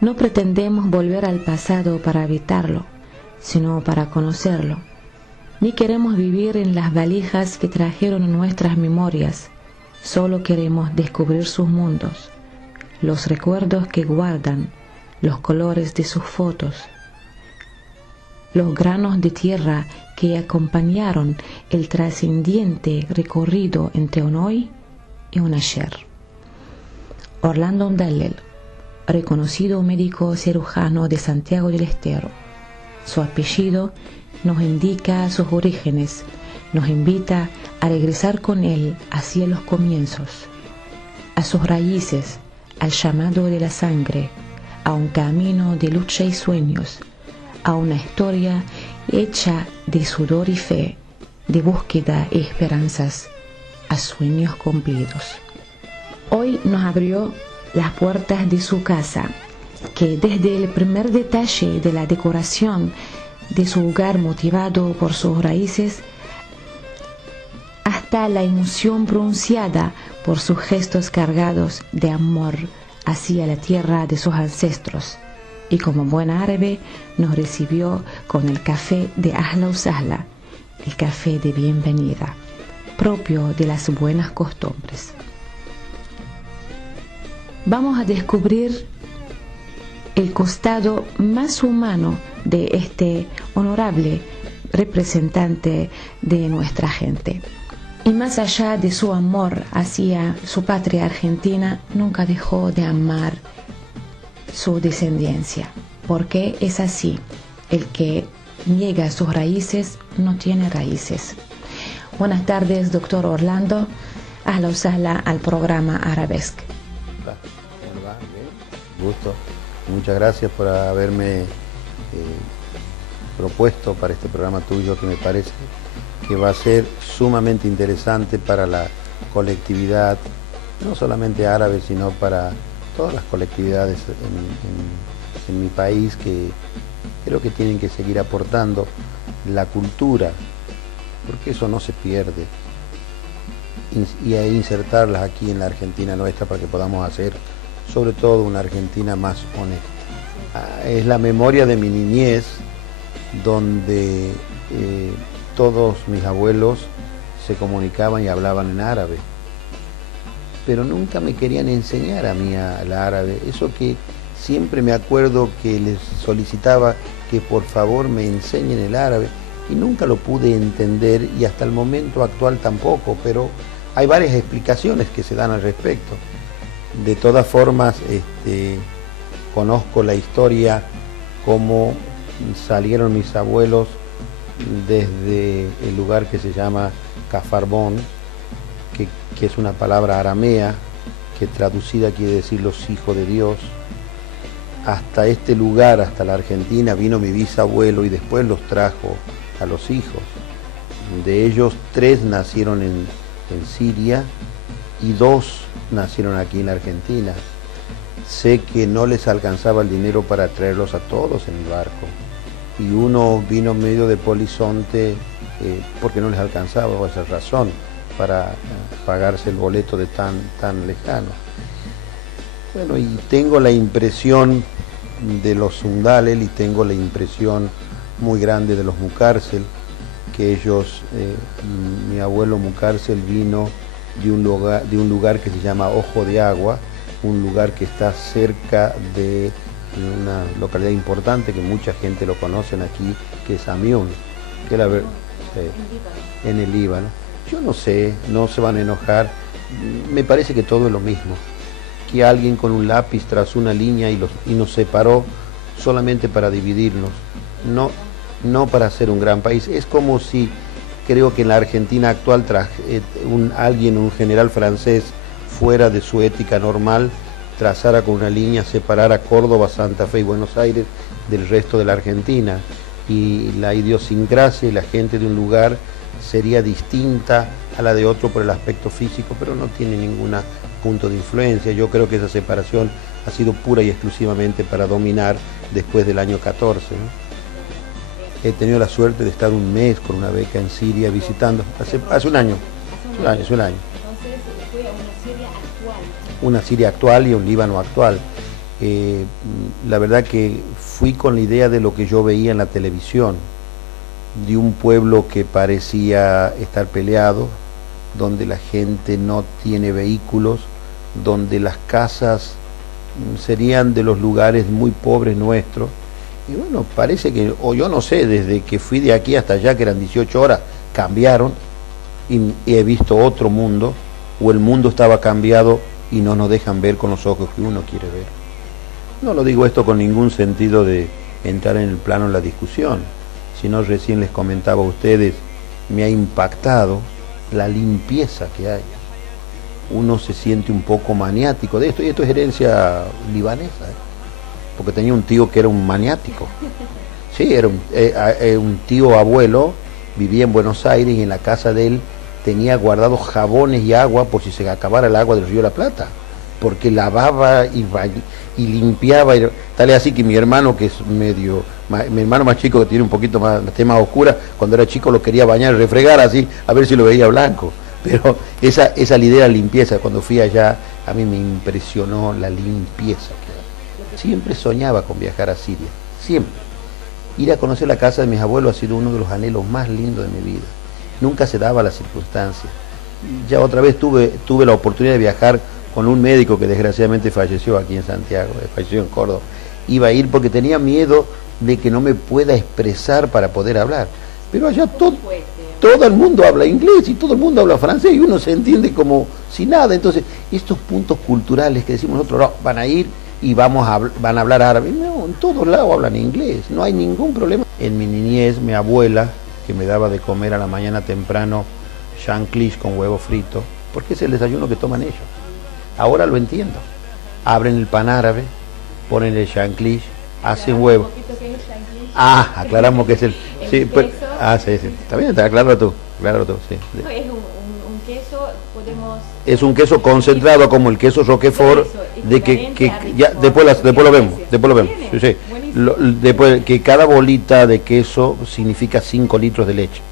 No pretendemos volver al pasado para evitarlo, sino para conocerlo. Ni queremos vivir en las valijas que trajeron nuestras memorias, solo queremos descubrir sus mundos, los recuerdos que guardan, los colores de sus fotos, los granos de tierra que acompañaron el trascendiente recorrido entre un hoy y un ayer. Orlando Undallel, reconocido médico cirujano de Santiago del Estero. Su apellido nos indica sus orígenes, nos invita a regresar con él hacia los comienzos, a sus raíces, al llamado de la sangre, a un camino de lucha y sueños, a una historia hecha de sudor y fe, de búsqueda y esperanzas, a sueños cumplidos. Hoy nos abrió las puertas de su casa, que desde el primer detalle de la decoración de su hogar motivado por sus raíces, hasta la emoción pronunciada por sus gestos cargados de amor hacia la tierra de sus ancestros, y como buen árabe nos recibió con el café de Ahla wa Sahla, el café de bienvenida, propio de las buenas costumbres. Vamos a descubrir el costado más humano de este honorable representante de nuestra gente. Y más allá de su amor hacia su patria argentina, nunca dejó de amar su descendencia, porque es así: el que niega sus raíces no tiene raíces. Buenas tardes, doctor Orlando. Ahla wa Sahla al programa Arabesque. ¿Cómo va? Bien. Gusto. Muchas gracias por haberme propuesto para este programa tuyo, que me parece que va a ser sumamente interesante para la colectividad, no solamente árabe, sino para todas las colectividades en mi país, que creo que tienen que seguir aportando la cultura, porque eso no se pierde, y a insertarlas aquí en la Argentina nuestra para que podamos hacer sobre todo una Argentina más honesta. Es la memoria de mi niñez, donde todos mis abuelos se comunicaban y hablaban en árabe, pero nunca me querían enseñar a mí el árabe. Eso que siempre me acuerdo que les solicitaba que por favor me enseñen el árabe, y nunca lo pude entender, y hasta el momento actual tampoco, pero hay varias explicaciones que se dan al respecto. De todas formas, conozco la historia, cómo salieron mis abuelos desde el lugar que se llama Cafarbón, que es una palabra aramea, que traducida quiere decir los hijos de Dios. Hasta este lugar, hasta la Argentina, vino mi bisabuelo y después los trajo a los hijos. De ellos 3 nacieron en Siria y 2 nacieron aquí en la Argentina. Sé que no les alcanzaba el dinero para traerlos a todos en mi barco, y uno vino medio de Polizonte porque no les alcanzaba, por esa razón, para pagarse el boleto de tan lejano. Bueno, y tengo la impresión de los Undallel, y tengo la impresión muy grande de los Mucárcel, que ellos, mi abuelo Mucárcel vino de un lugar que se llama Ojo de Agua, un lugar que está cerca de una localidad importante que mucha gente lo conocen aquí, que es Amiún, que en el Líbano. Yo no sé, no se van a enojar, me parece que todo es lo mismo, que alguien con un lápiz trazó una línea y nos separó solamente para dividirnos, no para ser un gran país. Es como si, creo que en la Argentina actual, un general francés, fuera de su ética normal, trazara con una línea, separara Córdoba, Santa Fe y Buenos Aires del resto de la Argentina, y la idiosincrasia y la gente de un lugar sería distinta a la de otro por el aspecto físico, pero no tiene ningún punto de influencia. Yo creo que esa separación ha sido pura y exclusivamente para dominar después del año 14, ¿no? He tenido la suerte de estar un mes con una beca en Siria visitando, hace un año. Entonces fue a una Siria actual. Una Siria actual y un Líbano actual. la verdad que fui con la idea de lo que yo veía en la televisión, de un pueblo que parecía estar peleado, donde la gente no tiene vehículos, donde las casas serían de los lugares muy pobres nuestros. Y bueno, parece que, o yo no sé, desde que fui de aquí hasta allá, que eran 18 horas, cambiaron y he visto otro mundo, o el mundo estaba cambiado y no nos dejan ver con los ojos que uno quiere ver. No lo digo esto con ningún sentido de entrar en el plano de la discusión, sino recién les comentaba a ustedes, me ha impactado la limpieza que hay. Uno se siente un poco maniático de esto, y esto es herencia libanesa, porque tenía un tío que era un maniático. Sí, era un tío abuelo, vivía en Buenos Aires y en la casa de él tenía guardados jabones y agua por si se acabara el agua del río de la Plata, porque lavaba y limpiaba, tal es así que mi hermano, que es mi hermano más chico, que tiene un poquito más tema oscura, cuando era chico lo quería bañar, refregar así, a ver si lo veía blanco. Pero esa idea de la limpieza, cuando fui allá, a mí me impresionó la limpieza que hay. Siempre soñaba con viajar a Siria, siempre. Ir a conocer la casa de mis abuelos ha sido uno de los anhelos más lindos de mi vida. Nunca se daba la circunstancia. Ya otra vez tuve la oportunidad de viajar con un médico que desgraciadamente falleció aquí en Santiago, falleció en Córdoba. Iba a ir porque tenía miedo de que no me pueda expresar para poder hablar. Pero allá todo el mundo habla inglés y todo el mundo habla francés y uno se entiende como si nada. Entonces, estos puntos culturales que decimos nosotros, no, van a ir y van a hablar árabe. No, en todos lados hablan inglés, no hay ningún problema. En mi niñez, mi abuela, que me daba de comer a la mañana temprano shanklish con huevo frito, porque es el desayuno que toman ellos. Ahora lo entiendo. Abren el pan árabe, ponen el shanklish, hacen huevo. Aclaramos que es el... Sí, pues, sí, está bien, acláralo tú, sí. No, es un queso, podemos... Es un queso concentrado como el queso Roquefort, de que ya después lo vemos. Sí. Después que cada bolita de queso significa 5 litros de leche,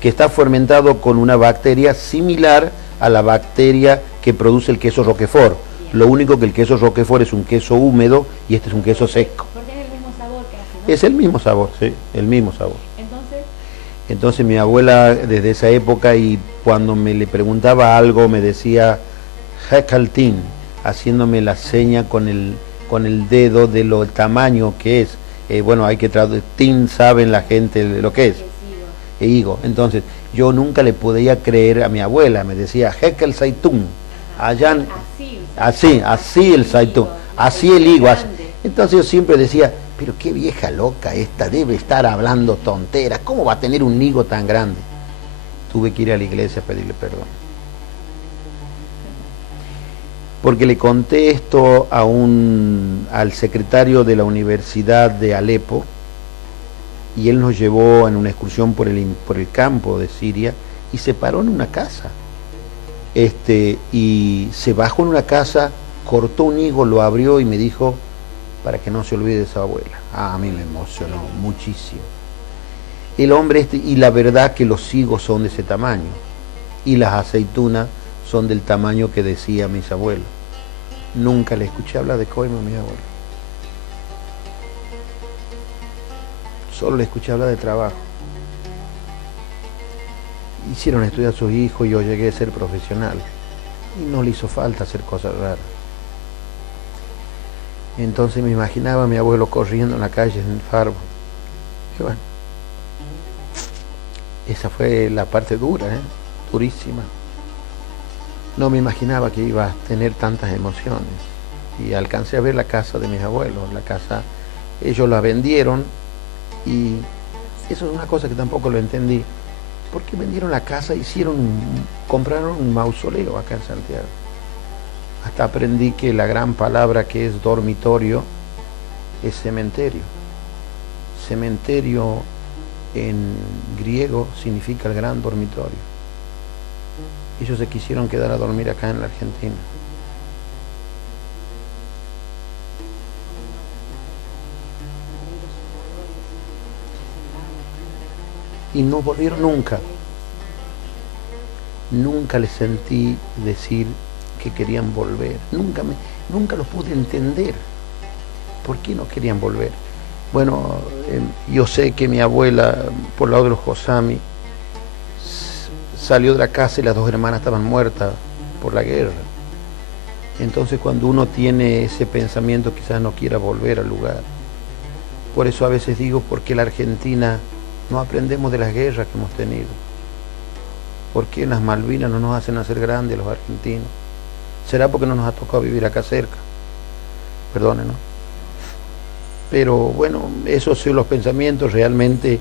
que está fermentado con una bacteria similar a la bacteria que produce el queso Roquefort. Lo único que el queso Roquefort es un queso húmedo y este es un queso seco. Es el mismo sabor, sí, el mismo sabor. Entonces mi abuela desde esa época, y cuando me le preguntaba algo me decía Hekaltin, haciéndome la seña con el dedo de lo tamaño que es. Bueno, hay que traducir, tin saben la gente lo que es. Higo. Entonces yo nunca le podía creer a mi abuela, me decía Hekel Saitún, allá así el Saitún, así el higo. Así. Entonces yo siempre decía, pero qué vieja loca esta, debe estar hablando tonteras, ¿cómo va a tener un higo tan grande? Tuve que ir a la iglesia a pedirle perdón. Porque le conté esto al secretario de la Universidad de Alepo, y él nos llevó en una excursión por el campo de Siria, y se paró en una casa. Y se bajó en una casa, cortó un higo, lo abrió y me dijo, para que no se olvide de su abuela. A mí me emocionó muchísimo. El hombre y la verdad que los higos son de ese tamaño, y las aceitunas son del tamaño que decía mis abuelos. Nunca le escuché hablar de coima a mis abuelos. Solo le escuché hablar de trabajo. Hicieron estudiar a sus hijos y yo llegué a ser profesional. Y no le hizo falta hacer cosas raras. Entonces me imaginaba a mi abuelo corriendo en la calle en el Farbo. Y bueno, esa fue la parte dura, durísima. No me imaginaba que iba a tener tantas emociones. Y alcancé a ver la casa de mis abuelos. La casa, ellos la vendieron, y eso es una cosa que tampoco lo entendí. ¿Por qué vendieron la casa? Compraron un mausoleo acá en Santiago. Hasta aprendí que la gran palabra que es dormitorio es cementerio. Cementerio en griego significa el gran dormitorio. Ellos se quisieron quedar a dormir acá en la Argentina. Y no volvieron nunca. Nunca les sentí decir que querían volver. Nunca los pude entender. ¿Por qué no querían volver? Bueno, yo sé que mi abuela, por el lado de los Josami, salió de la casa y las dos hermanas estaban muertas por la guerra. Entonces cuando uno tiene ese pensamiento quizás no quiera volver al lugar. Por eso a veces digo, ¿por qué la Argentina no aprendemos de las guerras que hemos tenido? ¿Por qué en las Malvinas no nos hacen hacer grandes los argentinos? ¿Será porque no nos ha tocado vivir acá cerca? Perdone, ¿no? Pero bueno, esos son los pensamientos realmente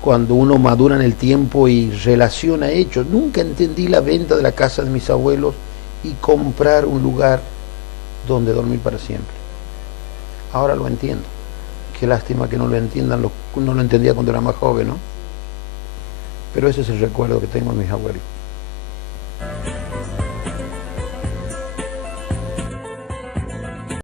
cuando uno madura en el tiempo y relaciona hechos. Nunca entendí la venta de la casa de mis abuelos y comprar un lugar donde dormir para siempre. Ahora lo entiendo. Qué lástima que no lo entiendan, no lo entendía cuando era más joven, ¿no? Pero ese es el recuerdo que tengo de mis abuelos.